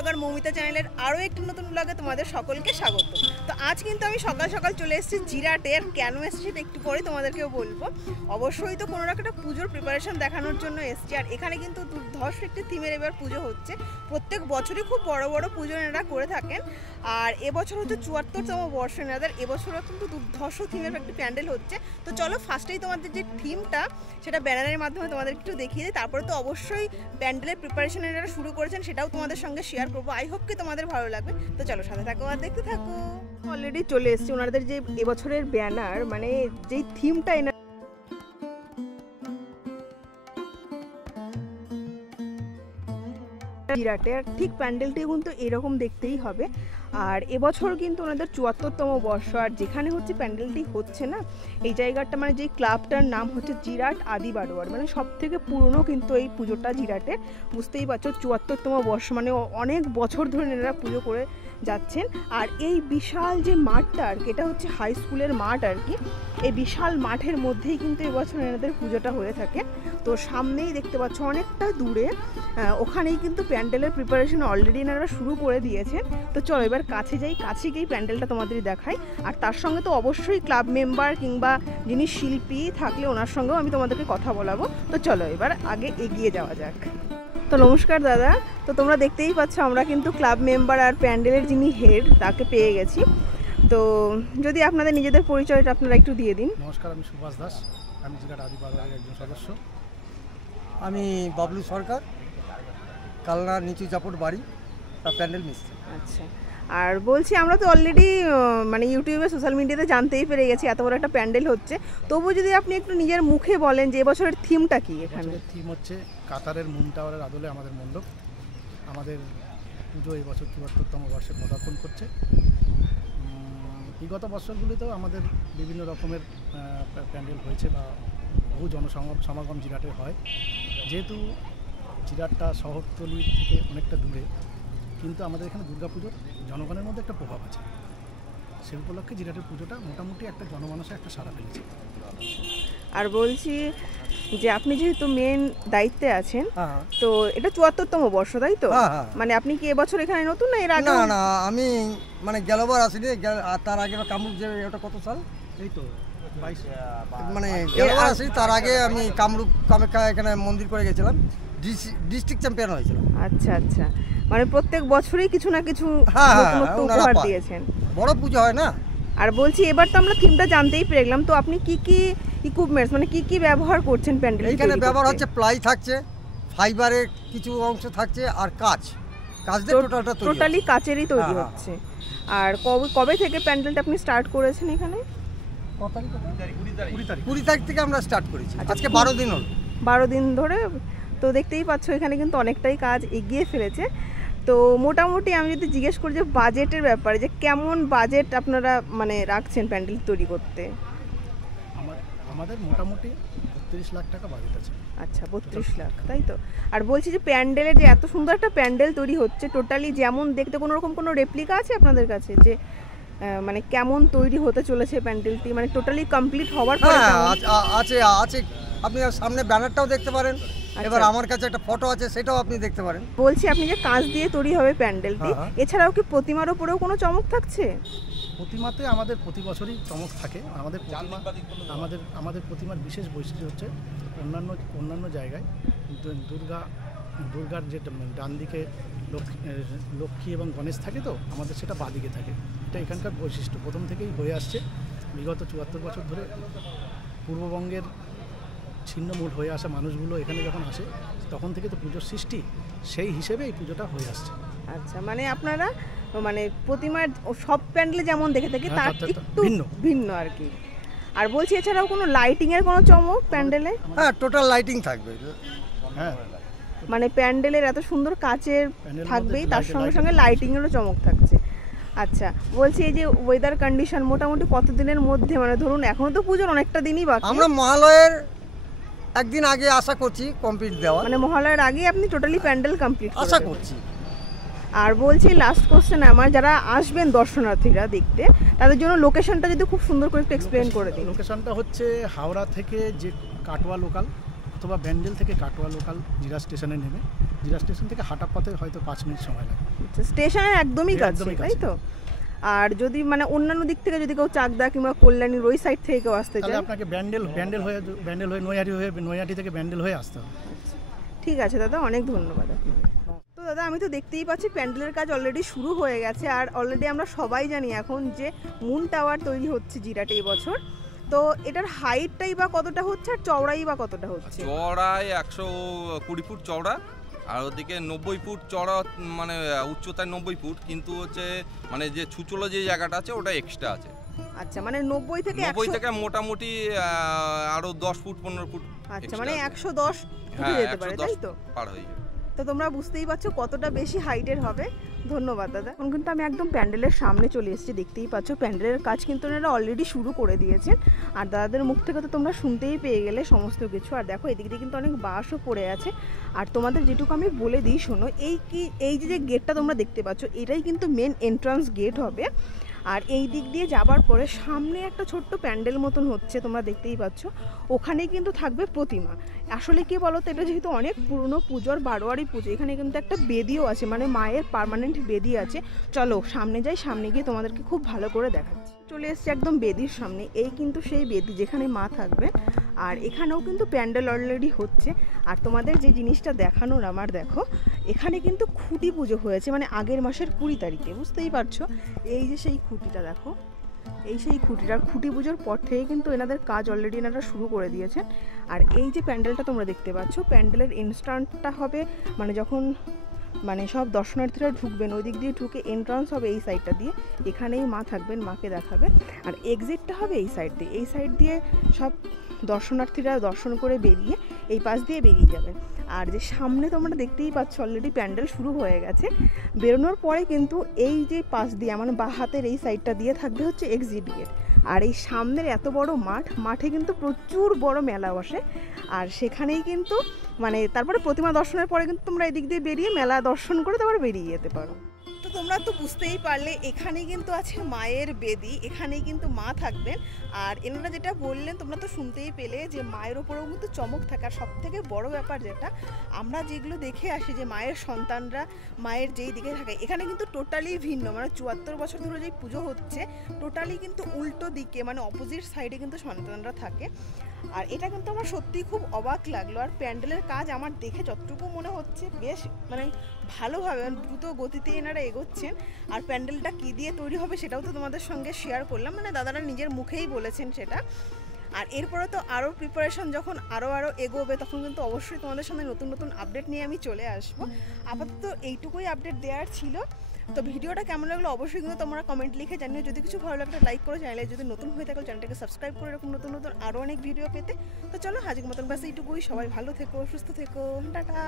Blogger Moumita চ্যানেলের আরও একটি নতুন ব্লগে তোমাদের সকলকে স্বাগত। তো আজ কিন্তু আমি সকাল সকাল চলে এসেছি জিরাটে। আর কেন এসেছি সেটা একটু পরে তোমাদেরকেও বলবো। অবশ্যই তো কোনো একটা পুজোর প্রিপারেশন দেখানোর জন্য এসেছি। আর এখানে কিন্তু দুর্ধর্ষ একটি থিমের এবার পুজো হচ্ছে। প্রত্যেক বছরই খুব বড় বড় পুজো এনারা করে থাকেন। আর এবছর হচ্ছে ৭৪তম বর্ষ এনাদের। এবছরও কিন্তু দুর্ধর্ষ থিমের একটি প্যান্ডেল হচ্ছে। তো চলো ফার্স্টেই তোমাদের যে থিমটা সেটা ব্যানারের মাধ্যমে তোমাদের একটু দেখিয়ে দিই। তারপরে তো অবশ্যই প্যান্ডেলের প্রিপারেশন এনারা শুরু করেছেন, সেটাও তোমাদের সঙ্গে শেয়ার করবো। আই হোপ কি তোমাদের ভালো লাগবে। তো চলো সাথে থাকো আর দেখতে থাকো। অলরেডি চলে এসেছি ওনাদের যে এবছরের ব্যানার, মানে যেই থিমটা এনারা জিরাটে, আর ঠিক প্যান্ডেলটি কিন্তু এরকম দেখতেই হবে। আর এবছর কিন্তু ওনাদের ৭৪তম বর্ষ। আর যেখানে হচ্ছে প্যান্ডেলটি হচ্ছে না, এই জায়গাটা মানে যেই ক্লাবটার নাম হচ্ছে জিরাট আদি বারোয়ার, মানে সব থেকে পুরনো কিন্তু এই পুজোটা জিরাটে। বুঝতেই পারছো ৭৪তম বর্ষ মানে অনেক বছর ধরে এনারা পুজো করে যাচ্ছেন। আর এই বিশাল যে মাঠটা আর কি, এটা হচ্ছে হাই স্কুলের মাঠ আর কি। এই বিশাল মাঠের মধ্যেই কিন্তু এবছর এনাদের পুজোটা হয়ে থাকে। তো সামনেই দেখতে পাচ্ছ অনেকটা দূরে, ওখানেই কিন্তু প্যান্ডেলের প্রিপারেশন অলরেডি এনারা শুরু করে দিয়েছেন। তো চলো এবার কাছে যাই, কাছে গিয়ে প্যান্ডেলটা তোমাদের দেখাই। আর তার সঙ্গে তো অবশ্যই ক্লাব মেম্বার কিংবা যিনি শিল্পী থাকলে ওনার সঙ্গেও আমি তোমাদেরকে কথা বলাবো। তো চলো এবার আগে এগিয়ে যাওয়া যাক। তো নমস্কার দাদা। তো তোমরা দেখতেই পাচ্ছ আমরা কিন্তু ক্লাব মেম্বার আর প্যান্ডেলের যিনি হেড তাকে পেয়ে গেছি। তো যদি আপনাদের নিজেদের পরিচয়টা আপনারা একটু দিয়ে দিন। নমস্কার, আমি সুভাষ দাস, আমি জিরাট আদি বারোয়ারের একজন সদস্য। আমি বাবলু সরকার, কালনা নিচু চাপট বাড়ি, তার প্যান্ডেল মিস্ত্রি। আচ্ছা, আর বলছি আমরা তো অলরেডি মানে ইউটিউবে সোশ্যাল মিডিয়াতে জানতেই পেরে গেছি এত বড় একটা প্যান্ডেল হচ্ছে। তবু যদি আপনি একটু নিজের মুখে বলেন যে এবছরের থিমটা কি? এখানে থিম হচ্ছে কাতারের মুন টাওয়ারের আদলে আমাদের মণ্ডপ। আমাদের পুজো এই বছর ৭৪তম বর্ষে পদার্পণ করছে। বিগত বছরগুলিতেও আমাদের বিভিন্ন রকমের প্যান্ডেল হয়েছে বা বহু জনসমাগম জিরাটে হয়। যেহেতু জিরাটটা শহরতলি থেকে অনেকটা দূরে, কিন্তু আমাদের এখানে দুর্গাপুজোর জনগণের মধ্যে একটা প্রভাব আছে। সেই উপলক্ষে জিরাটের পুজোটা মোটামুটি একটা জনমানসে একটা সাড়া ফেলেছে। আর বলছি যে আপনি যেহেতু মেন দায়িত্বে আছেন, তো এটা ৭৪তম বর্ষ তাই তো? মানে আপনি কি এবছর এখানে নতুন না এর আগে? না না, আমি মানে গেলবার আসিনি, তার আগে কামরূপ যে ওটা কত সাল, এই তো 22 মানে গেলবার আসিনি, তার আগে আমি কামরূপ কামাখ্যা এখানে মন্দির করে গেছিলাম, ডিস্ট্রিক্ট চ্যাম্পিয়ন হয়েছিলাম। আচ্ছা আচ্ছা, মানে প্রত্যেক বছরই কিছু না কিছু নতুন উপহার দিয়েছেন। বড় পুজো হয় না। আর বলছি এবার তো আমরা থিমটা জানতেই পেরে গেলাম, তো আপনি কি কি ইকুইপমেন্টস মানে কি কি ব্যবহার করছেন প্যান্ডেলে? এখানে ব্যবহার হচ্ছে প্লাই থাকছে, ফাইবারের কিছু অংশ থাকছে, আর কাচ দিয়ে টোটালি কাচেরই তৈরি হচ্ছে। আর কবে থেকে প্যান্ডেলটা আপনি স্টার্ট করেছেন এখানে? 20 তারিখ থেকে আমরা স্টার্ট করেছি। আজকে 12 দিন হলো। 12 দিন ধরে। তো দেখতেই পাচ্ছ এখানে কিন্তু অনেকটাই কাজ এগিয়ে ফেলেছে। তো মোটামুটি আমি যদি জিজ্ঞেস করি যে বাজেটের ব্যাপারে, যে কেমন বাজেট আপনারা মানে রাখছেন প্যান্ডেল তৈরি করতে? আমাদের মোটামুটি 32 লাখ টাকা বাজেট আছে। আচ্ছা, 32 লাখ তাই তো? আর বলছি যে প্যান্ডেলের যে এত সুন্দর একটা প্যান্ডেল তৈরি হচ্ছে, টোটালি যেমন দেখতে কোনো রকম কোনো রেপ্লিকা আছে আপনাদের কাছে যে মানে কেমন তৈরি হতে চলেছে প্যান্ডেলটি, মানে টোটালি কমপ্লিট হওয়ার পরে? আছে আছে, আপনি সামনে ব্যানারটাও দেখতে পারেন। এবার আমার কাছে একটা ফটো আছে, সেটাও আপনি দেখতে পারেন। বলছি আপনি যে কাঁচ দিয়ে তৈরি হবে প্যান্ডেলটি, এছাড়াও কি প্রতিমার উপরেও কোনো চমক থাকছে? প্রতিমাতে আমাদের প্রতি বছরই চমক থাকে। আমাদের প্রতিমার বিশেষ বৈশিষ্ট্য হচ্ছে অন্যান্য জায়গায় দুর্গার যে ডান দিকে লক্ষ্মী এবং গণেশ থাকে, তো আমাদের সেটা বাঁ দিকে থাকে। এটা এখানকার বৈশিষ্ট্য, প্রথম থেকেই হয়ে আসছে। বিগত ৭৪ বছর ধরে পূর্ববঙ্গের ছিন্নমূল হয়ে আসা মানুষগুলো এখানে যখন আসে তখন থেকে তো পুজোর সৃষ্টি, সেই হিসেবে এই পুজোটা হয়ে আসছে। আচ্ছা, মানে আপনারা মানে প্রতিমার সব প্যান্ডেলে যেমন দেখে থাকে তার একটু ভিন্ন আর কি। আর বলছি এছাড়াও কোনো লাইটিং এর কোনো চমক প্যান্ডেলে? হ্যাঁ, টোটাল লাইটিং থাকবে। হ্যাঁ, মানে প্যান্ডেলের এত সুন্দর কাচের থাকবেই, তার সঙ্গে সঙ্গে লাইটিং এরও চমক থাকছে। আচ্ছা, বলছি এই যে ওয়েদার কন্ডিশন মোটামুটি কতদিনের মধ্যে, মানে ধরুন এখনো তো পুজোর অনেকটা দিনই বাকি, আমরা মহালয়ের একদিন আগে আশা করছি কমপ্লিট দেওয়া। মানে মহালয়ার আগে আপনি টোটালি প্যান্ডেল কমপ্লিট আশা করছি। আর বলছি লাস্ট কোশ্চেন আমার, যারা আসবেন দর্শনার্থীরা দেখতে, তাদের জন্য লোকেশনটা যদি খুব সুন্দর করে একটু এক্সপ্লেন করে দিন। লোকেশনটা হচ্ছে হাওড়া থেকে যে কাটোয়া লোকাল অথবা ব্যান্ডেল থেকে কাটোয়া লোকাল জিরা স্টেশনে নেমে জিরা স্টেশন থেকে হাঁটা পথে হয়তো 5 মিনিট সময় লাগে। আচ্ছা, স্টেশনের একদমই কাছে, একদমই তাই কাছে। তো? আর যদি মানে অন্যান্য দিক থেকে যদি কেউ চাকদা কিংবা কল্যাণীর ওই সাইড থেকে কেউ আসতে তাহলে চায়, আপনাকে ব্যান্ডেল হয়ে নৈহাটি থেকে ব্যান্ডেল হয়ে আসতে হবে। ঠিক আছে দাদা, অনেক ধন্যবাদ আপনাকে। তো দাদা আমি তো দেখতেই পাচ্ছি প্যান্ডেলের কাজ অলরেডি শুরু হয়ে গেছে, আর অলরেডি আমরা সবাই জানি এখন যে মুন টাওয়ার তৈরি হচ্ছে জিরাটে এবছর। তো এটার হাইটটাই বা কতটা হচ্ছে আর চওড়াই বা কতটা হচ্ছে? চওড়ায় 120 ফুট চওড়া, আর ওদিকে 90 ফুট চওড়া, মানে উচ্চতায় 90 ফুট, কিন্তু হচ্ছে মানে যে ছুচলো যে জায়গাটা আছে ওটা এক্সট্রা আছে। আচ্ছা, মানে 90 থেকে 90 100, থেকে মোটামুটি আরো 10 ফুট 15 ফুট। আচ্ছা extra মানে আছে। 110 উঠে হ্যাঁ, যেতে পারে, 110 তাই তো? পার হয়ে যাবে। তো তোমরা বুঝতেই পারছো কতটা বেশি হাইটের হবে। ধন্যবাদ দাদা। এখন কিন্তু আমি একদম প্যান্ডেলের সামনে চলে এসেছি, দেখতেই পাচ্ছ প্যান্ডেলের কাজ কিন্তু ওনারা অলরেডি শুরু করে দিয়েছেন। আর দাদাদের মুখ থেকে তো তোমরা শুনতেই পেয়ে গেলে সমস্ত কিছু। আর দেখো এদিক দিয়ে কিন্তু অনেক বাঁশও পড়ে আছে। আর তোমাদের যেটুকু আমি বলে দিই শোনো, এই যে গেটটা তোমরা দেখতে পাচ্ছ এটাই কিন্তু মেন এন্ট্রান্স গেট হবে। আর এই দিক দিয়ে যাবার পরে সামনে একটা ছোট্ট প্যান্ডেল মতন হচ্ছে, তোমরা দেখতেই পাচ্ছ। ওখানেই কিন্তু থাকবে প্রতিমা। আসলে কি বলো তো, এটা যেহেতু অনেক পুরনো পুজোর বারোয়ারি পুজো, এখানে কিন্তু একটা বেদিও আছে, মানে মায়ের পার্মানেন্ট বেদি আছে। চলো সামনে যাই, সামনে গিয়ে তোমাদেরকে খুব ভালো করে দেখাচ্ছি। চলে এসছি একদম বেদির সামনে। এই কিন্তু সেই বেদি যেখানে মা থাকবে। আর এখানেও কিন্তু প্যান্ডেল অলরেডি হচ্ছে। আর তোমাদের যে জিনিসটা দেখানোর আমার, দেখো এখানে কিন্তু খুঁটি পুজো হয়েছে, মানে আগের মাসের 20 তারিখে, বুঝতেই পারছো। এই যে সেই খুঁটিটা দেখো, এই সেই খুঁটিটা, খুঁটি পুজোর পর থেকে কিন্তু এনাদের কাজ অলরেডি এনারা শুরু করে দিয়েছেন। আর এই যে প্যান্ডেলটা তোমরা দেখতে পাচ্ছ, প্যান্ডেলের ইনস্ট্যান্টটা হবে মানে যখন মানে সব দর্শনার্থীরা ঢুকবেন ওই দিক দিয়ে ঢুকে এন্ট্রান্স হবে এই সাইডটা দিয়ে, এখানেই মা থাকবেন, মাকে দেখাবে। আর এক্সিটটা হবে এই সাইড দিয়ে, এই সাইড দিয়ে সব দর্শনার্থীরা দর্শন করে বেরিয়ে এই পাশ দিয়ে বেরিয়ে যাবেন। আর যে সামনে তোমরা দেখতেই পাচ্ছ অলরেডি প্যান্ডেল শুরু হয়ে গেছে। বেরোনোর পরে কিন্তু এই যে পাশ দিয়ে মানে বাঁ হাতের এই সাইডটা দিয়ে থাকবে হচ্ছে এক্সিট গেট। আর এই সামনের এত বড় মাঠে কিন্তু প্রচুর বড় মেলা বসে। আর সেখানেই কিন্তু মানে তারপরে প্রতিমা দর্শনের পরে কিন্তু তোমরা এদিক দিয়ে বেরিয়ে মেলা দর্শন করে তারপরে বেরিয়ে যেতে পারো। তো তোমরা তো বুঝতেই পারলে এখানেই কিন্তু আছে মায়ের বেদি, এখানেই কিন্তু মা থাকবেন। আর এনারা যেটা বললেন তোমরা তো শুনতেই পেলে যে মায়ের ওপরেও কিন্তু চমক থাকে। আর সব থেকে বড় ব্যাপার যেটা আমরা যেগুলো দেখে আসি যে মায়ের সন্তানরা মায়ের যেই দিকে থাকে, এখানে কিন্তু টোটালি ভিন্ন। মানে 74 বছর ধরে যেই পুজো হচ্ছে টোটালি কিন্তু উল্টো দিকে, মানে অপোজিট সাইডে কিন্তু সন্তানরা থাকে। আর এটা কিন্তু আমার সত্যিই খুব অবাক লাগলো। আর প্যান্ডেলের কাজ আমার দেখে যতটুকু মনে হচ্ছে বেশ মানে ভালোভাবে দ্রুত গতিতে এনারা এগোচ্ছেন। আর প্যান্ডেলটা কী দিয়ে তৈরি হবে সেটাও তো তোমাদের সঙ্গে শেয়ার করলাম, মানে দাদারা নিজের মুখেই বলেছেন সেটা। আর এরপরে তো আরও প্রিপারেশন যখন আরও এগোবে তখন কিন্তু অবশ্যই তোমাদের সঙ্গে নতুন নতুন আপডেট নিয়ে আমি চলে আসবো। আপাতত এইটুকুই আপডেট দেওয়ার ছিল। তো ভিডিওটা কেমন লাগলো অবশ্যই কিন্তু তোমরা কমেন্ট লিখে জানিও। যদি কিছু ভালো লাগলে লাইক করো, চ্যানেলে যদি নতুন হয়ে থাকো চ্যানেলটাকে সাবস্ক্রাইব করে এরকম নতুন নতুন আরও অনেক ভিডিও পেতে। তো চলো আজকের মতন বাস এইটুকুই। সবাই ভালো থেকো, সুস্থ থেকো, টাটা।